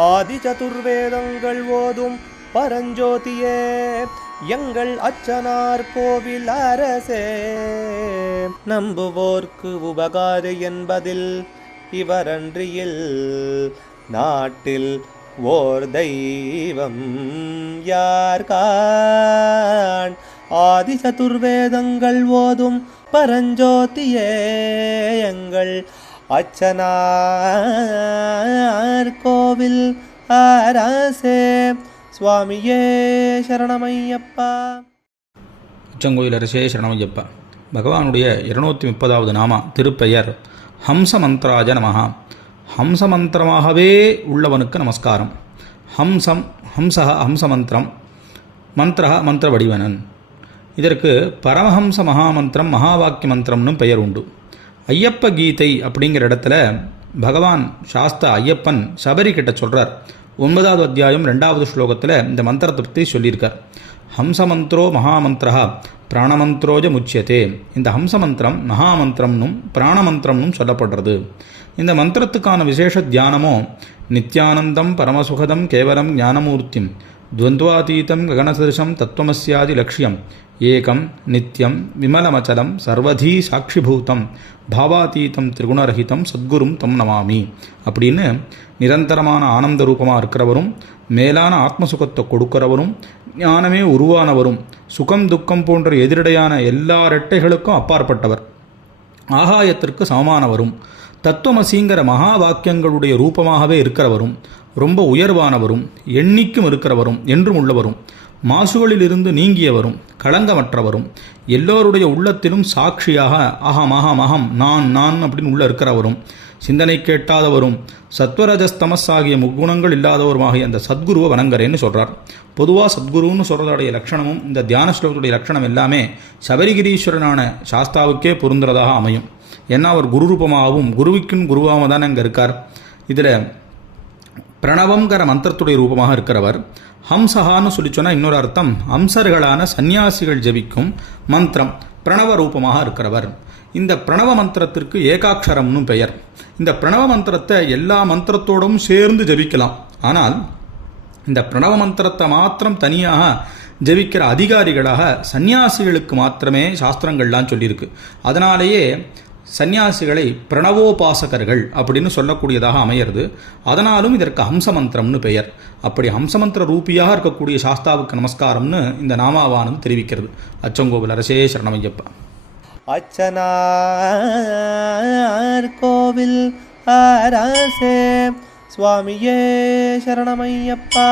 ஆதி சதுர்வேதங்கள் ஓதும் பரஞ்சோதியே எங்கள் அச்சனார் கோவில் அரசே. நம்புவோர்க்கு உபகாரி என்பதில் இவரன்றியில் நாட்டில் ஓர் தெய்வம் யார்கான். ஆதி சதுர்வேதங்கள் ஓதும் பரஞ்சோதியே எங்கள் அச்சனார் கோவில் அரசே. சுவாமியே சரணமையப்பா. அச்சங்கோயில் அரசே சரணமையப்பா. பகவானுடைய 230வது நாமா திருப்பெயர் ஹம்சமந்திராஜ நமஹா. ஹம்சமந்திரமாகவே உள்ளவனுக்கு நமஸ்காரம். ஹம்சம் ஹம்சஹ ஹம்சமந்திரம், மந்திரஹ மந்திர வடிவனன். இதற்கு பரமஹம்ச மகாமந்திரம் மகாவாக்கிய மந்திரம்னு பெயர் உண்டு. ஐயப்ப கீதை அப்படிங்கிற இடத்துல பகவான் சாஸ்தா ஐயப்பன் சபரி கிட்ட சொல்கிறார். 9வது அத்தியாயம் 2வது ஸ்லோகத்தில் இந்த மந்திரத்தை பற்றி சொல்லியிருக்கார். ஹம்சமந்திரோ மகாமந்திரா பிராணமந்திரோஜ முச்சியத்தே. இந்த ஹம்சமந்திரம் மகாமந்திரம்னும் பிராணமந்திரம்னும் சொல்லப்படுறது. இந்த மந்திரத்துக்கான விசேஷ தியானமோ நித்யானந்தம் பரமசுகதம் கேவலம் ஞானமூர்த்திம் துவந்த்வாதீதம் ககனசதிருஷம் தத்துவமஸ்யாதி லட்சியம் ஏகம் நித்யம் விமலமச்சலம் சர்வதீ சாட்சிபூதம் பாவாதீதம் திரிகுணரகிதம் சத்குரும் தம் நமாமி அப்படின்னு நிரந்தரமான ஆனந்த ரூபமாக இருக்கிறவரும் மேலான ஆத்மசுகத்தை கொடுக்கிறவரும் ஞானமே உருவானவரும் சுகம் துக்கம் போன்ற எதிரடையான எல்லா ரெட்டைகளுக்கும் அப்பாற்பட்டவர், ஆகாயத்திற்கு சமமானவரும், தத்துவமசிங்கிற மகா வாக்கியங்களுடைய ரூபமாகவே இருக்கிறவரும், ரொம்ப உயர்வானவரும், எண்ணிக்கும் இருக்கிறவரும், என்றும் உள்ளவரும், மாசுகளிலிருந்து நீங்கியவரும், களங்கமற்றவரும், எல்லோருடைய உள்ளத்திலும் சாட்சியாக அகம் அகம் அகம் நான் நான் அப்படின்னு உள்ள இருக்கிறவரும், சிந்தனை கேட்டாதவரும், சத்வரஜஸ்தமஸ் ஆகிய முக்குணங்கள் இல்லாதவருமாகிய அந்த சத்குருவை வணங்குறேன்னு சொல்கிறார். பொதுவாக சத்குருன்னு சொல்கிறதுடைய லட்சணமும் இந்த தியான ஸ்லோகத்துடைய லட்சணம் எல்லாமே சபரிகிரீஸ்வரனான சாஸ்தாவுக்கே பொருந்துறதாக அமையும். ஏன்னா அவர் குரு ரூபமாகவும் குருவிக்கும் குருவாகவும் தானே அங்கே இருக்கார். இதில் பிரணவங்கிற மந்திரத்துடைய ரூபமாக இருக்கிறவர். ஹம்சஹான்னு சொல்லி சொன்னால் இன்னொரு அர்த்தம் ஹம்சர்களான சந்நியாசிகள் ஜபிக்கும் மந்திரம் பிரணவ ரூபமாக இருக்கிறவர். இந்த பிரணவ மந்திரத்திற்கு ஏகாட்சரம்னு பெயர். இந்த பிரணவ மந்திரத்தை எல்லா மந்திரத்தோடும் சேர்ந்து ஜபிக்கலாம். ஆனால் இந்த பிரணவ மந்திரத்தை மாத்திரம் தனியாக ஜபிக்கிற அதிகாரிகளாக சந்நியாசிகளுக்கு மாத்திரமே சாஸ்திரங்கள்லாம் சொல்லியிருக்கு. அதனாலேயே சந்நியாசிகளை பிரணவோபாசகர்கள் அப்படின்னு சொல்லக்கூடியதாக அமையிறது. அதனாலும் இதற்கு ஹம்சமந்திரம்னு பெயர். அப்படி ஹம்சமந்திர ரூபியாக இருக்கக்கூடிய சாஸ்தாவுக்கு நமஸ்காரம்னு இந்த நாமாவானது தெரிவிக்கிறது. அச்சங்கோவில் அரசே சரணமையப்பா. அச்சனார் கோவில் அரசே. சுவாமியே சரணமையப்பா.